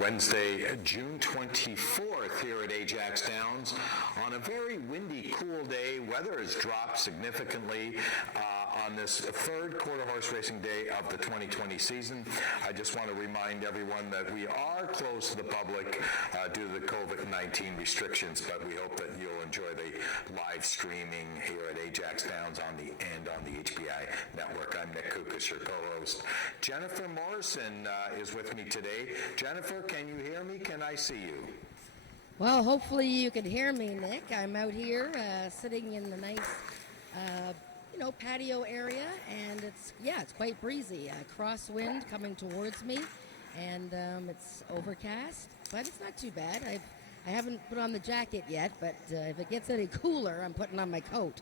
Wednesday, June 24th here at Ajax Downs on a very windy, cool day. Weather has dropped significantly on this third quarter horse racing day of the 2020 season. I just want to remind everyone that we are closed to the public due to the COVID-19 restrictions, but we hope that you'll enjoy the live streaming here at Ajax Downs on the HBI network. I'm Nick Kukas, your co-host. Jennifer Morrison is with me today. Jennifer, can you hear me? Can I see you? Well, hopefully you can hear me, Nick. I'm out here sitting in the nice, patio area, and it's quite breezy. Crosswind coming towards me, and it's overcast, but it's not too bad. I haven't put on the jacket yet, but if it gets any cooler, I'm putting on my coat.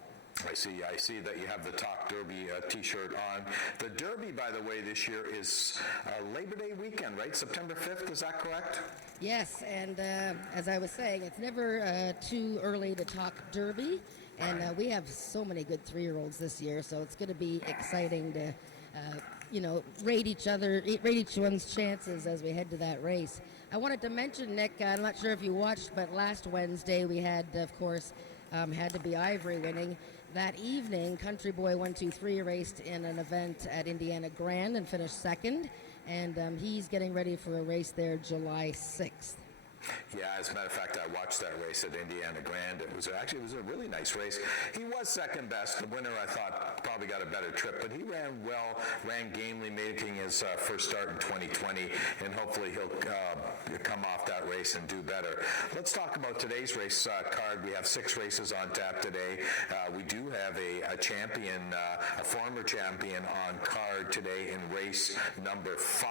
I see that you have the Talk Derby t-shirt on. The Derby, by the way, this year is Labor Day weekend, right? September 5th, is that correct? Yes, and as I was saying, it's never too early to talk Derby, and we have so many good 3-year-olds this year, so it's going to be exciting to, rate each one's chances as we head to that race. I wanted to mention, Nick, I'm not sure if you watched, but last Wednesday we had, of course, Had to Be Ivory winning. That evening, Country Boy 123 raced in an event at Indiana Grand and finished second, and he's getting ready for a race there July 6th. Yeah, as a matter of fact, I watched that race at Indiana Grand. It was a really nice race. He was second best. The winner, I thought, probably got a better trip, but he ran well, ran gamely, making his first start in 2020, and hopefully he'll come off that race and do better. Let's talk about today's race card. We have 6 races on tap today. We do have a champion, a former champion on card today in race number 5.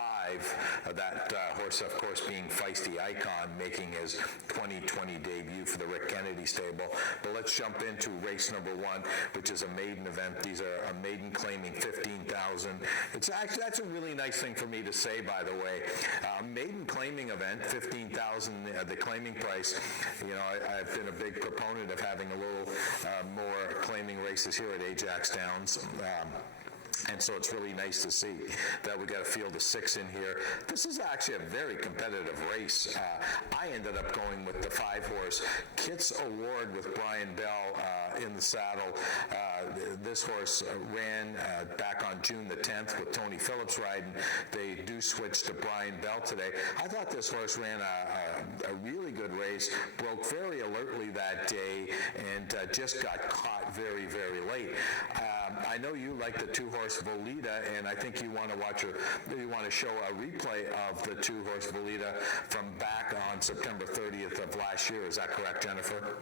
That horse, of course, being Feisty Icon, making his 2020 debut for the Rick Kennedy stable. But let's jump into race number 1, which is a maiden event. These are a maiden claiming 15,000. That's a really nice thing for me to say, by the way. Maiden claiming event, 15,000, the claiming price. I've been a big proponent of having a little more claiming races here at Ajax Downs. And so it's really nice to see that we got a field of 6 in here. This is actually a very competitive race. I ended up going with the 5-horse Kitts Award with Brian Bell in the saddle. This horse ran back on June the 10th with Tony Phillips riding. They do switch to Brian Bell today. I thought this horse ran a really good race, broke very alertly that day, and just got caught very, very late. I know you like the 2-horse Volita, and I think you want to show a replay of the 2-horse Volita from back on September 30th of last year. Is that correct, Jennifer?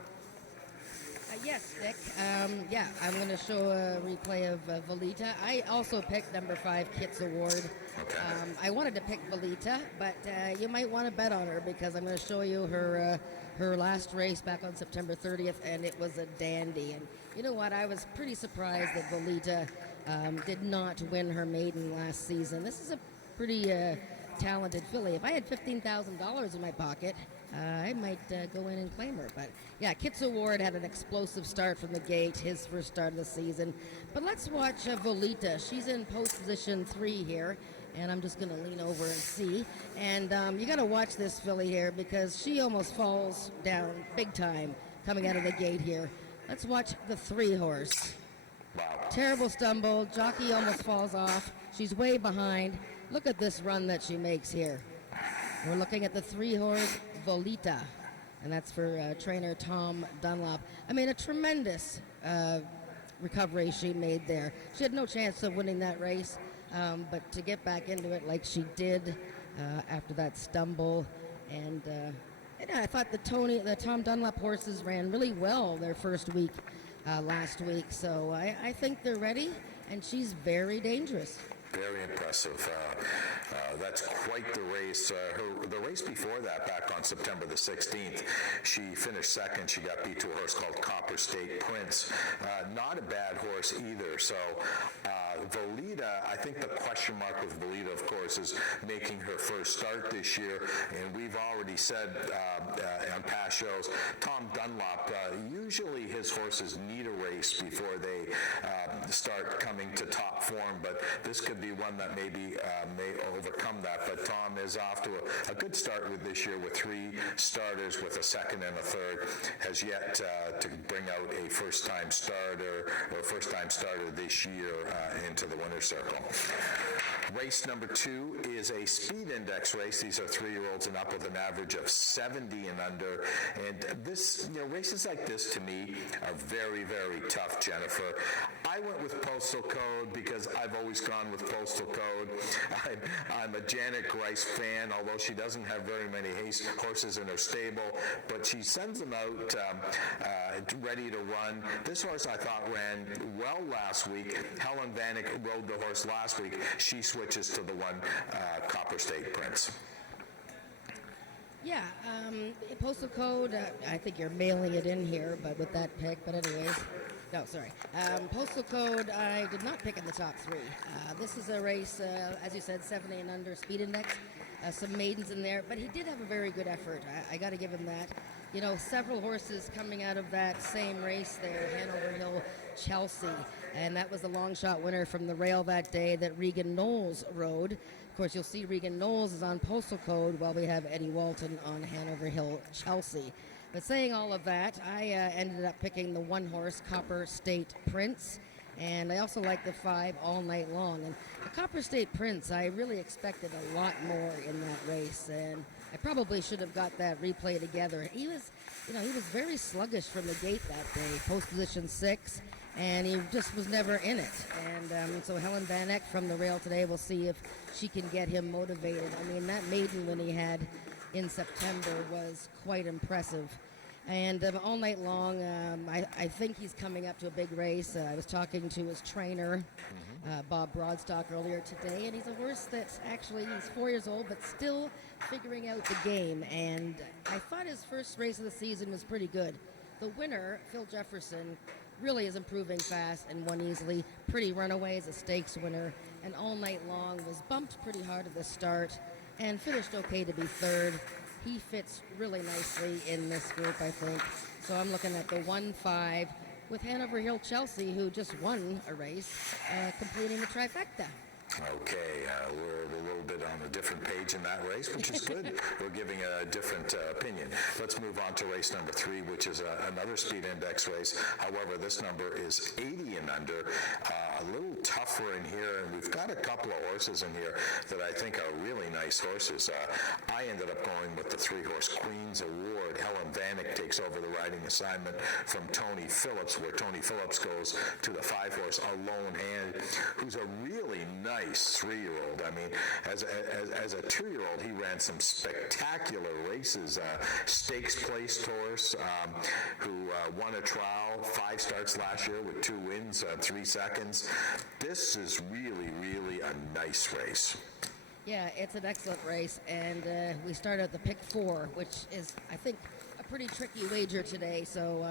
Yes, Nick. I'm going to show a replay of Volita. I also picked number 5, Kitts Award. Okay. I wanted to pick Volita, but you might want to bet on her because I'm going to show you her last race back on September 30th, and it was a dandy. And you know what? I was pretty surprised that Volita did not win her maiden last season. This is a pretty talented filly. If I had $15,000 in my pocket, I might go in and claim her. But yeah, Kitts Award had an explosive start from the gate, his first start of the season. But let's watch Volita. She's in post position 3 here, and I'm just going to lean over and see. And you got to watch this filly here because she almost falls down big time coming out of the gate here. Let's watch the 3-horse. Wow. Terrible stumble. Jockey almost falls off. She's way behind. Look at this run that she makes here. We're looking at the 3-horse Volita, and that's for trainer Tom Dunlop. I mean, a tremendous recovery she made there. She had no chance of winning that race, but to get back into it like she did after that stumble, and I thought the Tom Dunlop horses ran really well their first week last week, so I think they're ready, and she's very dangerous. Very impressive. That's quite the race. The race before that, back on September the 16th, she finished second. She got beat to a horse called Copper State Prince. Not a bad horse either. So Volita, I think the question mark with Volita, of course, is making her first start this year. And we've already said on past shows, Tom Dunlop, usually his horses need a race before they start coming to top form. But this could be be one that maybe may overcome that. But Tom is off to a good start with this year with 3 starters, with a second and a third. Has yet to bring out a first-time starter this year into the winner's circle. Race number 2 is a speed index race. These are 3-year-olds and up with an average of 70 and under. And this, races like this to me are very, very tough, Jennifer. I went with Postal Code because I've always gone with Postal Code. I'm a Janet Grice fan, although she doesn't have very many horses in her stable, but she sends them out ready to run. This horse I thought ran well last week. Helen Vanek rode the horse last week. She switches to the one Copper State Prince. Yeah, Postal Code, I think you're mailing it in here, but with that pick, but anyways. No, sorry. Postal Code, I did not pick in the top 3. This is a race, as you said, 70 and under speed index. Some maidens in there, but he did have a very good effort. I got to give him that. Several horses coming out of that same race there, Hanover Hill, Chelsea, and that was the long shot winner from the rail that day that Regan Knowles rode. Of course, you'll see Regan Knowles is on Postal Code while we have Eddie Walton on Hanover Hill, Chelsea. But saying all of that, I ended up picking the 1 horse, Copper State Prince. And I also like the 5 All Night Long. And the Copper State Prince, I really expected a lot more in that race. And I probably should have got that replay together. He was, he was very sluggish from the gate that day, post position 6. And he just was never in it. And so Helen Vanek from the rail today, we'll see if she can get him motivated. I mean, that maiden win he had in September was quite impressive. And All Night Long, I think he's coming up to a big race. I was talking to his trainer, Bob Broadstock, earlier today, and he's a horse that actually, he's 4 years old, but still figuring out the game. And I thought his first race of the season was pretty good. The winner, Phil Jefferson, really is improving fast and won easily. Pretty Runaway is a stakes winner, and All Night Long was bumped pretty hard at the start and finished okay to be 3rd. He fits really nicely in this group, I think. So I'm looking at the 1-5 with Hanover Hill Chelsea, who just won a race, completing the trifecta. Okay, we're a little bit on a different page in that race, which is good. We're giving a different opinion. Let's move on to race number 3, which is another speed index race. However, this number is 80 and under. A little tougher in here, and we've got a couple of horses in here that I think are really nice horses. I ended up going with the 3-horse Queen's Award. Helen Vanek takes over the riding assignment from Tony Phillips, where Tony Phillips goes to the 5-horse Alone Hand, who's a really nice 3-year-old. I mean, as a 2-year-old, he ran some spectacular races. Stakes placed horse who won a trial, 5 starts last year with 2 wins, 3 seconds. This is really, really a nice race. Yeah, it's an excellent race, and we start at the pick 4, which is, I think, a pretty tricky wager today. So,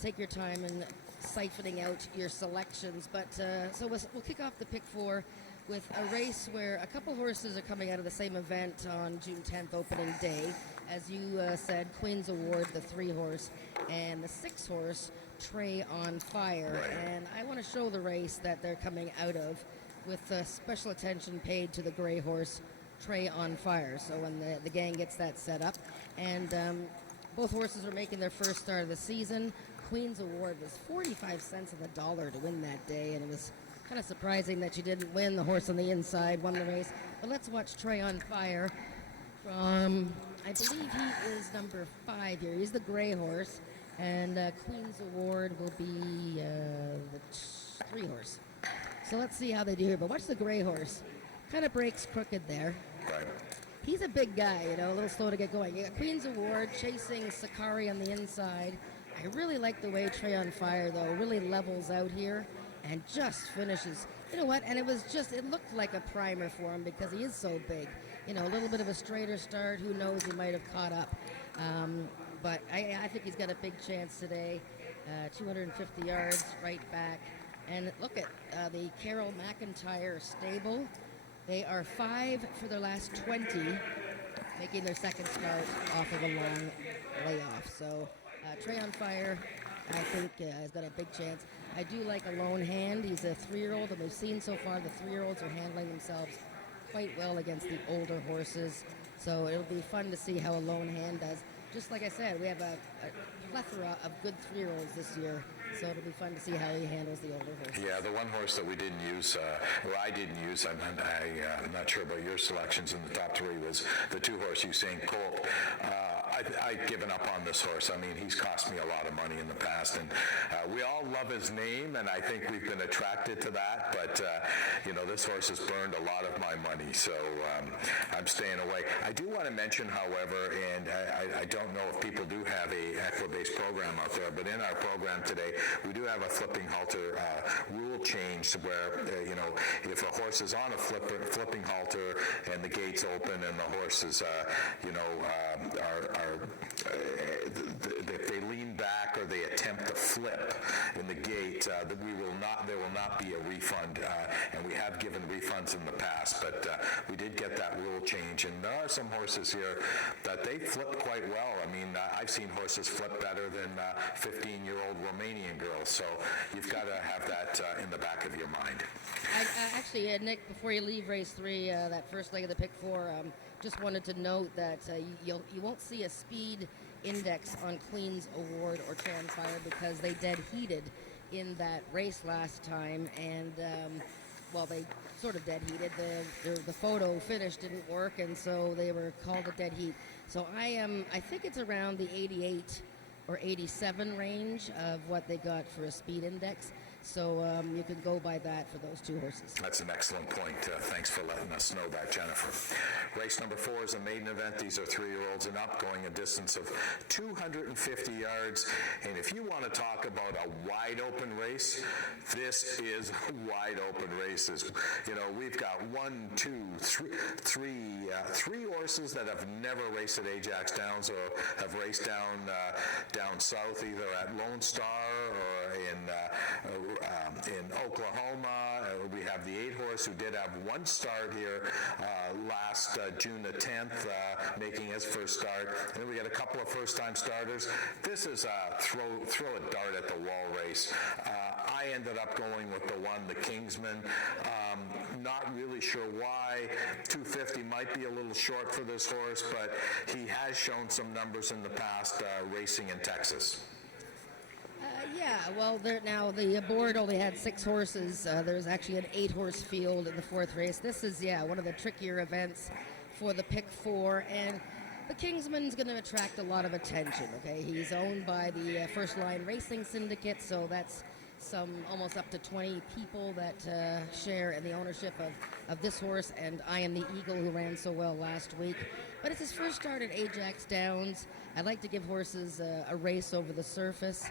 take your time in siphoning out your selections. But so we'll kick off the pick 4 with a race where a couple horses are coming out of the same event on June 10th, opening day. As you said, Queen's Award, the 3-horse, and the 6-horse, Trey on Fire. Right. And I want to show the race that they're coming out of with special attention paid to the gray horse, Trey on Fire. So when the gang gets that set up. And both horses are making their first start of the season. Queen's Award was 45 cents on the dollar to win that day, and it was kind of surprising that she didn't win. The horse on the inside won the race. But let's watch Trey on Fire from, I believe he is number 5 here. He's the gray horse, and Queen's Award will be the 3-horse. So let's see how they do here. But watch the gray horse. Kind of breaks crooked there. Right. He's a big guy, a little slow to get going. You got Queen's Award chasing Sakari on the inside. I really like the way Trey on Fire, though, really levels out here and just finishes. You know what? And it looked like a primer for him because he is so big. A little bit of a straighter start. Who knows? He might have caught up. But I think he's got a big chance today. 250 yards right back. And look at the Carol McIntyre stable. They are 5 for their last 20, making their second start off of a long layoff. So Trey on Fire, I think, has got a big chance. I do like a lone hand. He's a 3-year-old, and we've seen so far the 3-year-olds are handling themselves quite well against the older horses. So it'll be fun to see how a lone hand does. Just like I said, we have a plethora of good 3-year-olds this year, so it'll be fun to see how he handles the older horses. Yeah, the one horse that we didn't use, or I didn't use, I'm not sure about your selections in the top 3, was the 2-horse Usain Colt. I've given up on this horse. I mean, he's cost me a lot of money in the past, and we all love his name, and I think we've been attracted to that, but, this horse has burned a lot of my money, so I'm staying away. I do want to mention, however, and I don't know if people do have a equi-based program out there, but in our program today, we do have a flipping halter rule change where, if a horse is on a flipping halter and the gate's open and the horse is, if they lean back or they attempt to flip in the gate, there will not be a refund, and we have given refunds in the past, but we did get that rule change, and there are some horses here that they flip quite well. I mean, I've seen horses flip better than 15-year-old Romanian girls, so you've got to have that in the back of your mind. Actually, Nick, before you leave race 3, that first leg of the pick 4, just wanted to note that you won't see a speed index on Queen's Award or Transpire because they dead heated in that race last time, and they sort of dead heated. The photo finish didn't work, and so they were called a dead heat. So I think it's around the 88 or 87 range of what they got for a speed index. So you can go by that for those 2 horses. That's an excellent point. Thanks for letting us know that, Jennifer. Race number 4 is a maiden event. These are 3-year-olds and up, going a distance of 250 yards. And if you want to talk about a wide open race, this is wide open races. We've got 3 horses that have never raced at Ajax Downs or have raced down south, either at Lone Star or in Oklahoma. We have the 8-horse who did have one start here last June the 10th, making his first start. And then we got a couple of first-time starters. This is a throw a dart at the wall race. I ended up going with the one, the Kingsman. Not really sure why. 250 might be a little short for this horse, but he has shown some numbers in the past racing in Texas. The board only had 6 horses. There's actually an 8-horse field in the 4th race. This is, one of the trickier events for the pick 4, and the Kingsman's going to attract a lot of attention, okay? He's owned by the First Line Racing Syndicate, so that's almost up to 20 people that share in the ownership of this horse, and I Am the Eagle, who ran so well last week. But it's his first start at Ajax Downs. I'd like to give horses a race over the surface.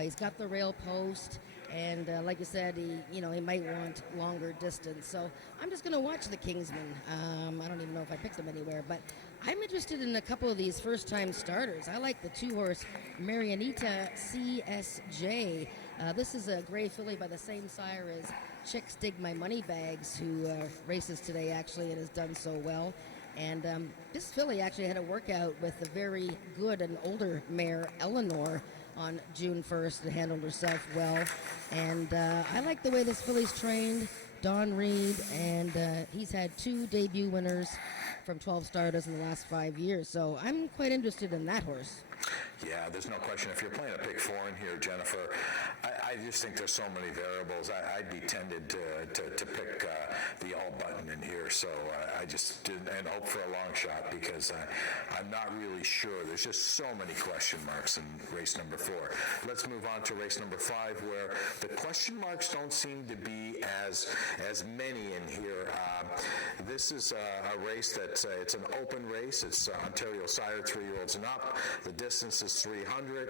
He's got the rail post, and like you said, he might want longer distance. So I'm just going to watch the Kingsman. I don't even know if I picked him anywhere, but I'm interested in a couple of these first-time starters. I like the 2-horse Marianita CSJ. This is a gray filly by the same sire as Chicks Dig My Money Bags, who races today actually and has done so well. And this filly actually had a workout with the very good and older mare Eleanor on June 1st and handled herself well. And I like the way this filly's trained. Don Reed, and he's had 2 debut winners from 12 starters in the last 5 years. So I'm quite interested in that horse. Yeah, there's no question. If you're playing a pick 4 in here, Jennifer, I just think there's so many variables. I'd be tempted to pick the all button in here. So I just did, and hope for a long shot, because I'm not really sure. There's just so many question marks in race number 4. Let's move on to race number 5, where the question marks don't seem to be as many in here. This is a race that's it's an open race. It's Ontario Sire 3-year-olds and up. The distance is 300,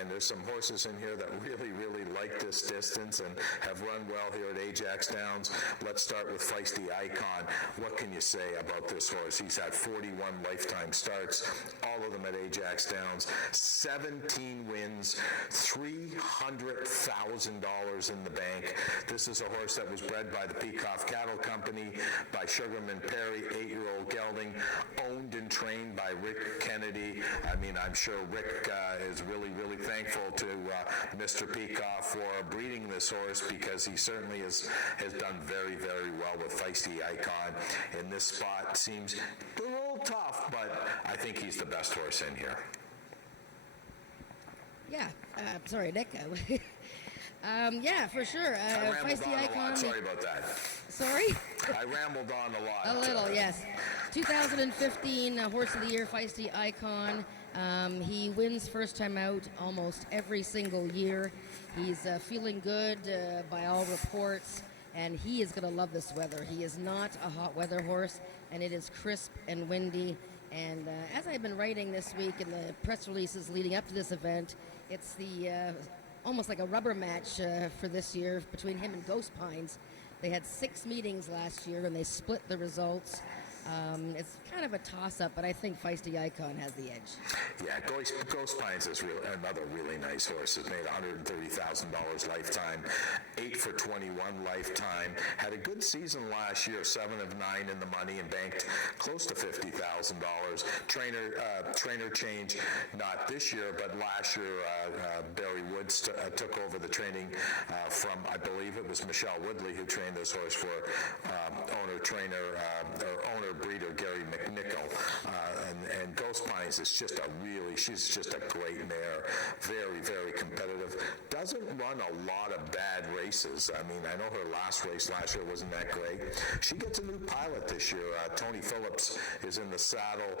and there's some horses in here that really like this distance and have run well here at Ajax Downs. Let's start with Feisty Icon. What can you say about this horse? He's had 41 lifetime starts, all of them at Ajax Downs, 17 wins, $300,000 in the bank. This is a horse that was bred by the Peacock Cattle Company, by Sugarman Perry, 8-year-old gelding, owned and trained by Rick Kennedy. I mean, I'm sure sure Rick is really, really thankful to Mr. Peacock for breeding this horse, because he certainly has done very, very well with Feisty Icon. And this spot seems a little tough, but I think he's the best horse in here. Yeah, sorry, Nick. Yeah, for sure. I rambled Feisty on a Icon. lot. Sorry about that. Sorry? I rambled on a lot. A little, yes. 2015 Horse of the Year, Feisty Icon. He wins first time out almost every single year. He's feeling good by all reports, and he is going to love this weather. He is not a hot weather horse, and it is crisp and windy. And as I've been writing this week in the press releases leading up to this event, it's the almost like a rubber match for this year between him and Ghost Pines. They had 6 meetings last year, and they split the results. It's kind of a toss-up, but I think Feisty Icon has the edge. Yeah, Ghost Pines is another really nice horse. Has made $130,000 lifetime, 8 for 21 lifetime. Had a good season last year, 7 of 9 in the money, and banked close to $50,000. Trainer change, not this year, but last year, Barry Woods took over the training from, I believe it was Michelle Woodley, who trained this horse for owner-breeder Gary McNichol. And Ghost Pines is she's just a great mare. Very, very competitive. Doesn't run a lot of bad races. I mean, I know her last race last year wasn't that great. She gets a new pilot this year. Tony Phillips is in the saddle.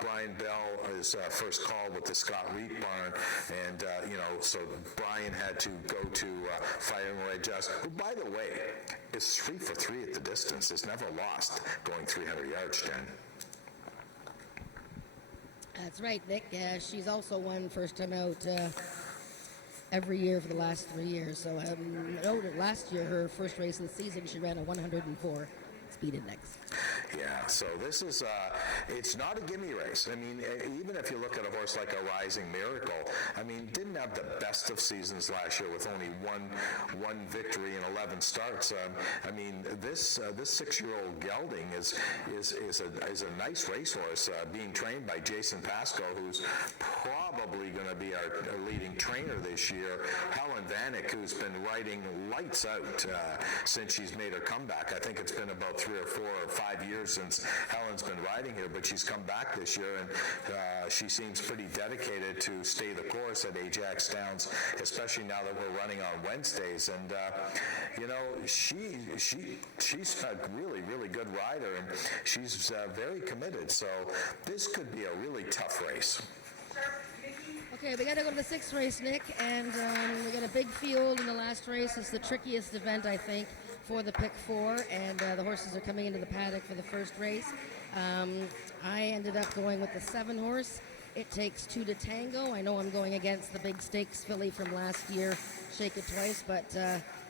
Brian Bell is first call with the Scott Reed barn. And, so Brian had to go to Firing Ray Just, who, by the way, is 3 for 3 at the distance. Has never lost going 300 yards, Jen. That's right, Nick. She's also won first time out every year for the last 3 years. So last year, her first race of the season, she ran a 104 speed index. Yeah, so this is, it's not a gimme race. I mean, even if you look at a horse like a Rising Miracle, I mean, didn't have the best of seasons last year with only one victory and 11 starts. I mean, this 6-year-old gelding is a nice racehorse being trained by Jason Pascoe, who's probably going to be our leading trainer this year. Helen Vanek, who's been riding lights out since she's made her comeback. I think it's been about 3 or 4 or 5 years since Helen's been riding here, but she's come back this year, and she seems pretty dedicated to stay the course at Ajax Downs, especially now that we're running on Wednesdays. And she's a really, really good rider, and she's very committed. So this could be a really tough race. Okay, we got to go to the 6th race, Nick, and we got a big field in the last race. It's the trickiest event, I think, for the pick 4, and the horses are coming into the paddock for the first race. I ended up going with the 7 horse. It Takes 2 to Tango. I know I'm going against the big stakes filly from last year, Shake It Twice, but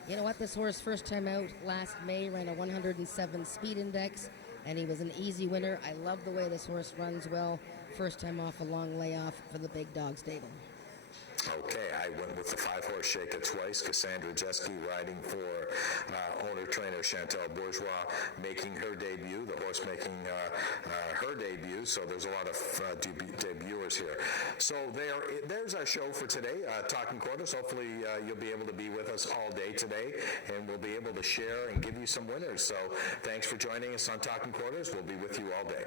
you know what? This horse, first time out last May, ran a 107 speed index, and he was an easy winner. I love the way this horse runs well. First time off a long layoff for the big dog stable. Okay, I went with the 5-horse Shake It Twice. Cassandra Jeske riding for owner-trainer Chantal Bourgeois, making her debut. The horse making her debut, so there's a lot of debuters here. So there's our show for today, Talking Quarters. Hopefully you'll be able to be with us all day today, and we'll be able to share and give you some winners. So thanks for joining us on Talking Quarters. We'll be with you all day.